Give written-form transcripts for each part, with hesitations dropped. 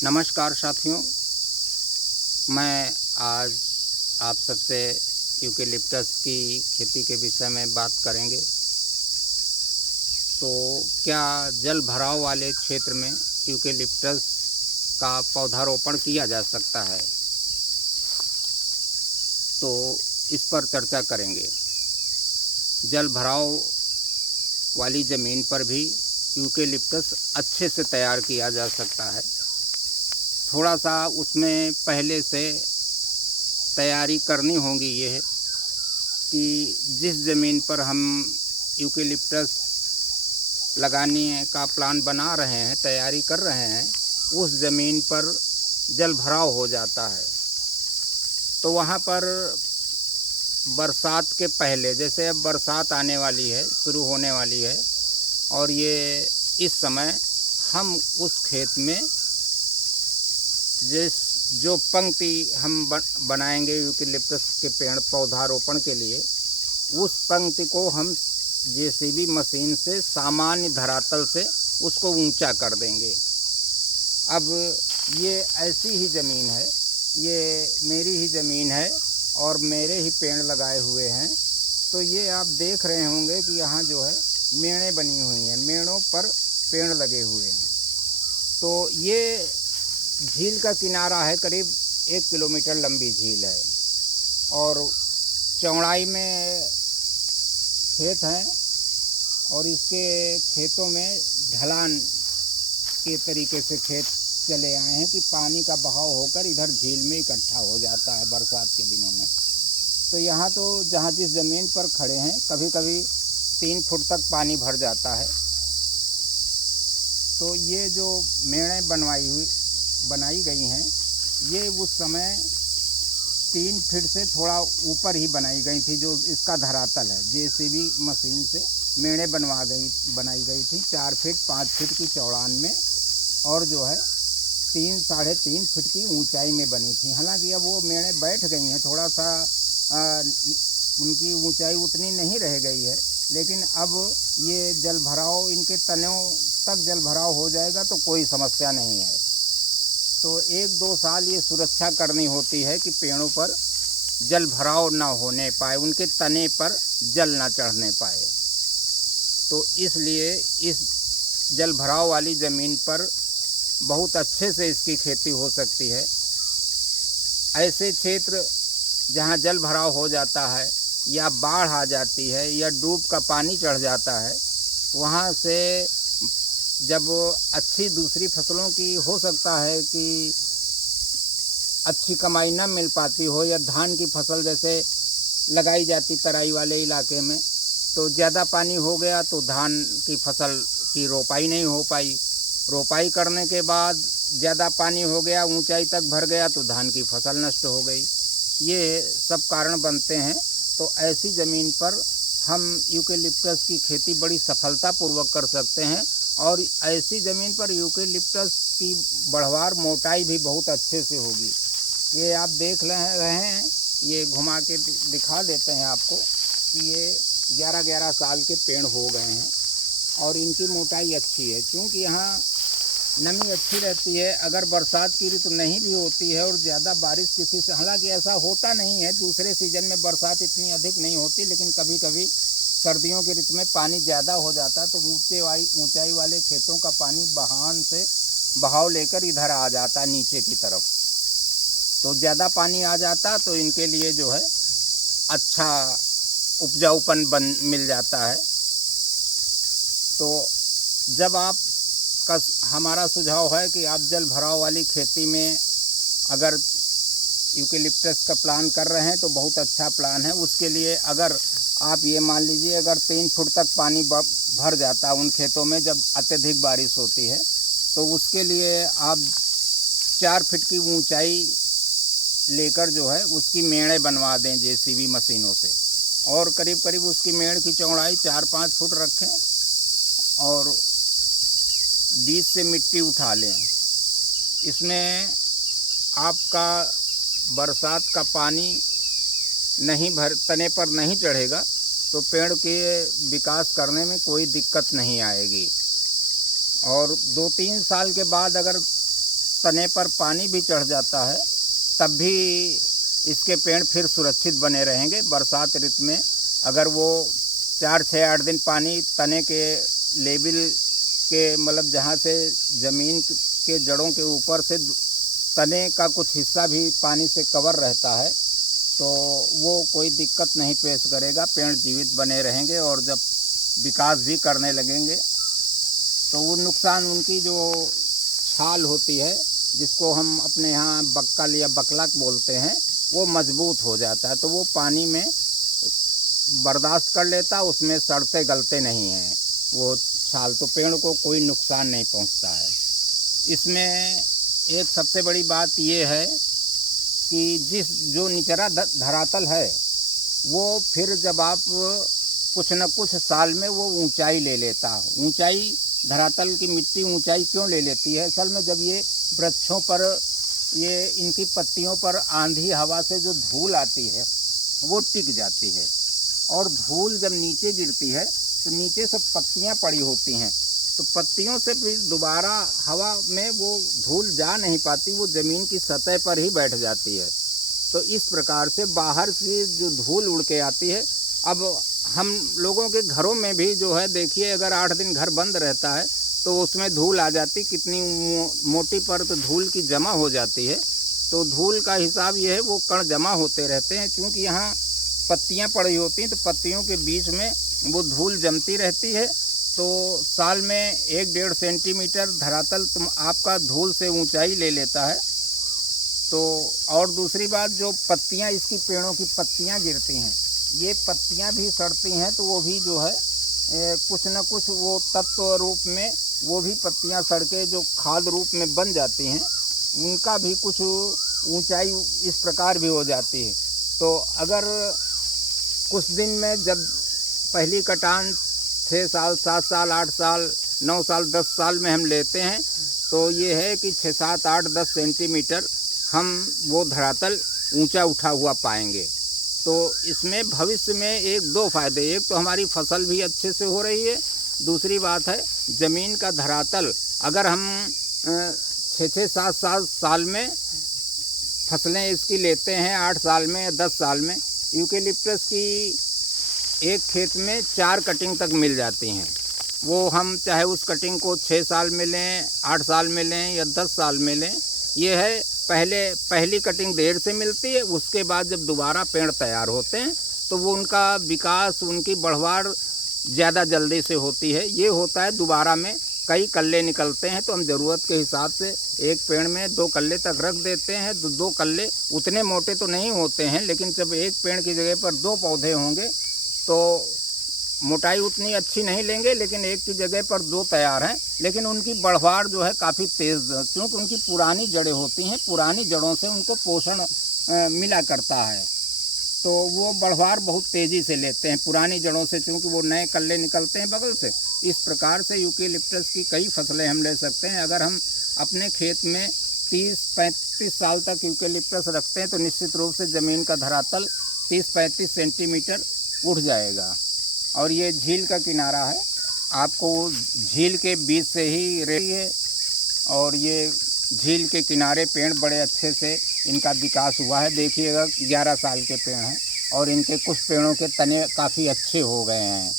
नमस्कार साथियों, मैं आज आप सबसे यूकेलिप्टस की खेती के विषय में बात करेंगे। तो क्या जल भराव वाले क्षेत्र में यूकेलिप्टस का पौधारोपण किया जा सकता है? तो इस पर चर्चा करेंगे। जल भराव वाली ज़मीन पर भी यूकेलिप्टस अच्छे से तैयार किया जा सकता है। थोड़ा सा उसमें पहले से तैयारी करनी होगी। ये है कि जिस ज़मीन पर हम यूकेलिप्टस लगाने का प्लान बना रहे हैं, तैयारी कर रहे हैं, उस ज़मीन पर जल भराव हो जाता है। तो वहाँ पर बरसात के पहले, जैसे अब बरसात आने वाली है, शुरू होने वाली है, और ये इस समय हम उस खेत में जो पंक्ति हम बनाएंगे यूकेलिप्टस के पेड़ पौधारोपण के लिए, उस पंक्ति को हम जेसीबी मशीन से सामान्य धरातल से उसको ऊंचा कर देंगे। अब ये ऐसी ही ज़मीन है, ये मेरी ही ज़मीन है और मेरे ही पेड़ लगाए हुए हैं। तो ये आप देख रहे होंगे कि यहाँ जो है मेड़ें बनी हुई हैं, मेड़ों पर पेड़ लगे हुए हैं। तो ये झील का किनारा है, करीब 1 किलोमीटर लंबी झील है और चौड़ाई में खेत हैं और इसके खेतों में ढलान के तरीके से खेत चले आए हैं कि पानी का बहाव होकर इधर झील में इकट्ठा हो जाता है बरसात के दिनों में। तो यहाँ तो जहाँ जिस ज़मीन पर खड़े हैं, कभी कभी 3 फुट तक पानी भर जाता है। तो ये जो मेड़ें बनाई गई हैं, ये उस समय 3 फीट से थोड़ा ऊपर ही बनाई गई थी। जो इसका धरातल है, जेसीबी मशीन से मेड़ें बनाई गई थी 4 फीट 5 फीट की चौड़ान में, और जो है 3 साढ़े 3 फीट की ऊंचाई में बनी थी। हालांकि अब वो मेड़ें बैठ गई हैं, थोड़ा सा उनकी ऊंचाई उतनी नहीं रह गई है, लेकिन अब ये जल भराव, इनके तनों तक जल भराव हो जाएगा तो कोई समस्या नहीं है। तो 1-2 साल ये सुरक्षा करनी होती है कि पेड़ों पर जल भराव ना होने पाए, उनके तने पर जल ना चढ़ने पाए। तो इसलिए इस जल भराव वाली ज़मीन पर बहुत अच्छे से इसकी खेती हो सकती है। ऐसे क्षेत्र जहाँ जल भराव हो जाता है या बाढ़ आ जाती है या डूब का पानी चढ़ जाता है, वहाँ से जब अच्छी दूसरी फसलों की हो सकता है कि अच्छी कमाई न मिल पाती हो, या धान की फसल जैसे लगाई जाती तराई वाले इलाके में, तो ज़्यादा पानी हो गया तो धान की फसल की रोपाई नहीं हो पाई। रोपाई करने के बाद ज़्यादा पानी हो गया, ऊंचाई तक भर गया तो धान की फसल नष्ट हो गई। ये सब कारण बनते हैं। तो ऐसी ज़मीन पर हम यूकेलिप्टस की खेती बड़ी सफलतापूर्वक कर सकते हैं, और ऐसी ज़मीन पर यूकेलिप्टस की बढ़वार मोटाई भी बहुत अच्छे से होगी। ये आप देख रहे हैं, ये घुमा के दिखा देते हैं आपको कि ये 11-11 साल के पेड़ हो गए हैं और इनकी मोटाई अच्छी है, क्योंकि यहाँ नमी अच्छी रहती है। अगर बरसात की ऋतु नहीं भी होती है और ज़्यादा बारिश किसी से, हालांकि ऐसा होता नहीं है, दूसरे सीजन में बरसात इतनी अधिक नहीं होती, लेकिन कभी कभी सर्दियों की ऋतु में पानी ज़्यादा हो जाता है तो ऊंचाई वाले खेतों का पानी बहान से बहाव लेकर इधर आ जाता है नीचे की तरफ। तो ज़्यादा पानी आ जाता तो इनके लिए जो है अच्छा उपजाऊपन मिल जाता है। तो जब हमारा सुझाव है कि आप जल भराव वाली खेती में अगर यूकेलिप्टस का प्लान कर रहे हैं तो बहुत अच्छा प्लान है। उसके लिए अगर आप ये मान लीजिए, अगर 3 फुट तक पानी भर जाता है उन खेतों में जब अत्यधिक बारिश होती है, तो उसके लिए आप 4 फीट की ऊंचाई लेकर जो है उसकी मेड़ें बनवा दें जेसीबी मशीनों से, और करीब करीब उसकी मेड़ की चौड़ाई 4-5 फुट रखें और बीच से मिट्टी उठा लें। इसमें आपका बरसात का पानी तने पर नहीं चढ़ेगा तो पेड़ के विकास करने में कोई दिक्कत नहीं आएगी। और 2-3 साल के बाद अगर तने पर पानी भी चढ़ जाता है तब भी इसके पेड़ फिर सुरक्षित बने रहेंगे। बरसात ऋतु में अगर वो 4 6 8 दिन पानी तने के लेवल के मतलब जहाँ से ज़मीन के जड़ों के ऊपर से तने का कुछ हिस्सा भी पानी से कवर रहता है तो वो कोई दिक्कत नहीं पेश करेगा, पेड़ जीवित बने रहेंगे। और जब विकास भी करने लगेंगे तो वो नुकसान उनकी जो छाल होती है जिसको हम अपने यहाँ बक्कल या बकलक बोलते हैं वो मजबूत हो जाता है तो वो पानी में बर्दाश्त कर लेता, उसमें सड़ते गलते नहीं हैं वो छाल, तो पेड़ को कोई नुकसान नहीं पहुँचता है। इसमें एक सबसे बड़ी बात ये है कि जो निचला धरातल है वो फिर जब आप कुछ न कुछ साल में वो ऊंचाई ले लेता। ऊंचाई धरातल की मिट्टी ऊंचाई क्यों ले लेती है? असल में जब ये वृक्षों पर ये इनकी पत्तियों पर आंधी हवा से जो धूल आती है वो टिक जाती है और धूल जब नीचे गिरती है तो नीचे सब पत्तियां पड़ी होती हैं तो पत्तियों से फिर दोबारा हवा में वो धूल जा नहीं पाती, वो ज़मीन की सतह पर ही बैठ जाती है। तो इस प्रकार से बाहर से जो धूल उड़ के आती है, अब हम लोगों के घरों में भी जो है देखिए अगर 8 दिन घर बंद रहता है तो उसमें धूल आ जाती, कितनी मोटी परत धूल की जमा हो जाती है। तो धूल का हिसाब ये है वो कण जमा होते रहते हैं, क्योंकि यहाँ पत्तियाँ पड़ी होती हैं तो पत्तियों के बीच में वो धूल जमती रहती है। तो साल में 1-1.5 सेंटीमीटर धरातल तुम आपका धूल से ऊंचाई ले लेता है। तो और दूसरी बात जो पत्तियाँ इसकी पेड़ों की पत्तियाँ गिरती हैं, ये पत्तियाँ भी सड़ती हैं तो वो भी जो है कुछ न कुछ वो तत्व रूप में वो भी पत्तियाँ सड़ के जो खाद रूप में बन जाती हैं, उनका भी कुछ ऊंचाई इस प्रकार भी हो जाती है। तो अगर कुछ दिन में जब पहली कटान 6 साल 7 साल 8 साल 9 साल 10 साल में हम लेते हैं तो ये है कि 6 7 8 10 सेंटीमीटर हम वो धरातल ऊंचा उठा हुआ पाएंगे। तो इसमें भविष्य में 1-2 फ़ायदे, एक तो हमारी फसल भी अच्छे से हो रही है, दूसरी बात है ज़मीन का धरातल अगर हम 6-6 7 साल में फसलें इसकी लेते हैं 8 साल में या 10 साल में, यूकेलिप्टस की एक खेत में 4 कटिंग तक मिल जाती हैं। वो हम चाहे उस कटिंग को 6 साल में लें 8 साल में लें या 10 साल में लें, ये है पहली कटिंग देर से मिलती है, उसके बाद जब दोबारा पेड़ तैयार होते हैं तो वो उनका विकास उनकी बढ़वाड़ ज़्यादा जल्दी से होती है। ये होता है दोबारा में कई कल्ले निकलते हैं तो हम ज़रूरत के हिसाब से एक पेड़ में 2 कल्ले तक रख देते हैं। 2 कल्ले उतने मोटे तो नहीं होते हैं, लेकिन जब एक पेड़ की जगह पर 2 पौधे होंगे तो मोटाई उतनी अच्छी नहीं लेंगे, लेकिन एक की जगह पर 2 तैयार हैं, लेकिन उनकी बढ़वाड़ जो है काफ़ी तेज़, क्योंकि उनकी पुरानी जड़ें होती हैं, पुरानी जड़ों से उनको पोषण मिला करता है तो वो बढ़वाड़ बहुत तेज़ी से लेते हैं पुरानी जड़ों से, क्योंकि वो नए कल्ले निकलते हैं बगल से। इस प्रकार से यूकेलिप्टस की कई फसलें हम ले सकते हैं। अगर हम अपने खेत में 30-35 साल तक यूकेलिप्टस रखते हैं तो निश्चित रूप से ज़मीन का धरातल 30-35 सेंटीमीटर उठ जाएगा। और ये झील का किनारा है, आपको झील के बीच से ही रही है और ये झील के किनारे पेड़ बड़े अच्छे से इनका विकास हुआ है। देखिएगा 11 साल के पेड़ हैं और इनके कुछ पेड़ों के तने काफ़ी अच्छे हो गए हैं।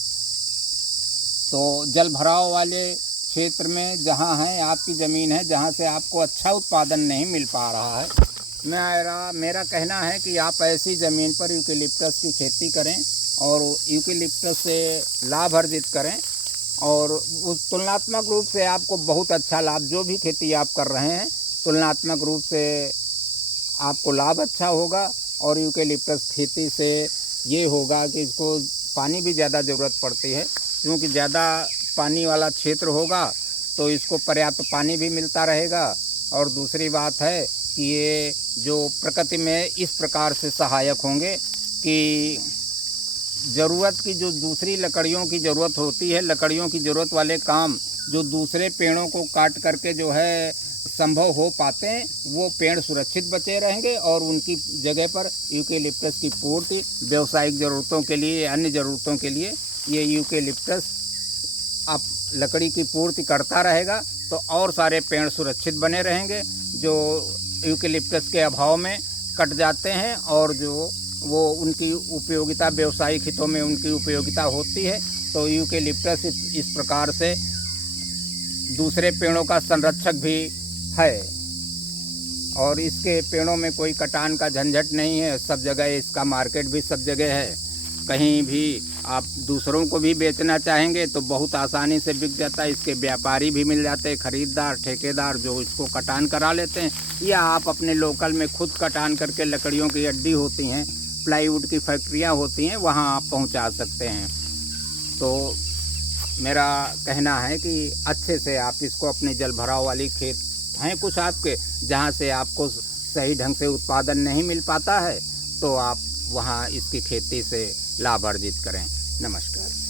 तो जल भराव वाले क्षेत्र में जहाँ है आपकी ज़मीन है जहाँ से आपको अच्छा उत्पादन नहीं मिल पा रहा है, मेरा कहना है कि आप ऐसी ज़मीन पर यूकेलिप्टस की खेती करें और यूकेलिप्टस से लाभ अर्जित करें और उस तुलनात्मक रूप से आपको बहुत अच्छा लाभ, जो भी खेती आप कर रहे हैं तुलनात्मक रूप से आपको लाभ अच्छा होगा। और यूकेलिप्टस खेती से ये होगा कि इसको पानी भी ज़्यादा ज़रूरत पड़ती है, क्योंकि ज़्यादा पानी वाला क्षेत्र होगा तो इसको पर्याप्त पानी भी मिलता रहेगा। और दूसरी बात है कि ये जो प्रकृति में इस प्रकार से सहायक होंगे कि ज़रूरत की जो दूसरी लकड़ियों की ज़रूरत होती है, लकड़ियों की ज़रूरत वाले काम जो दूसरे पेड़ों को काट करके जो है संभव हो पाते हैं, वो पेड़ सुरक्षित बचे रहेंगे और उनकी जगह पर यूकेलिप्टस की पूर्ति व्यावसायिक ज़रूरतों के लिए, अन्य ज़रूरतों के लिए ये यूकेलिप्टस आप लकड़ी की पूर्ति करता रहेगा तो और सारे पेड़ सुरक्षित बने रहेंगे। जो यूकेलिप्टस के अभाव में कट जाते हैं और जो वो उनकी उपयोगिता व्यावसायिक हितों में उनकी उपयोगिता होती है। तो यूकेलिप्टस इस प्रकार से दूसरे पेड़ों का संरक्षक भी है और इसके पेड़ों में कोई कटान का झंझट नहीं है। सब जगह इसका मार्केट भी सब जगह है। कहीं भी आप दूसरों को भी बेचना चाहेंगे तो बहुत आसानी से बिक जाता है। इसके व्यापारी भी मिल जाते हैं, खरीदार, ठेकेदार जो इसको कटान करा लेते हैं, या आप अपने लोकल में खुद कटान करके लकड़ियों की अड्डी होती हैं, प्लाईवुड की फैक्ट्रियां होती हैं, वहां आप पहुंचा सकते हैं। तो मेरा कहना है कि अच्छे से आप इसको अपने जल भराव वाली खेत हैं कुछ आपके जहाँ से आपको सही ढंग से उत्पादन नहीं मिल पाता है, तो आप वहाँ इसकी खेती से लाभ अर्जित करें। नमस्कार।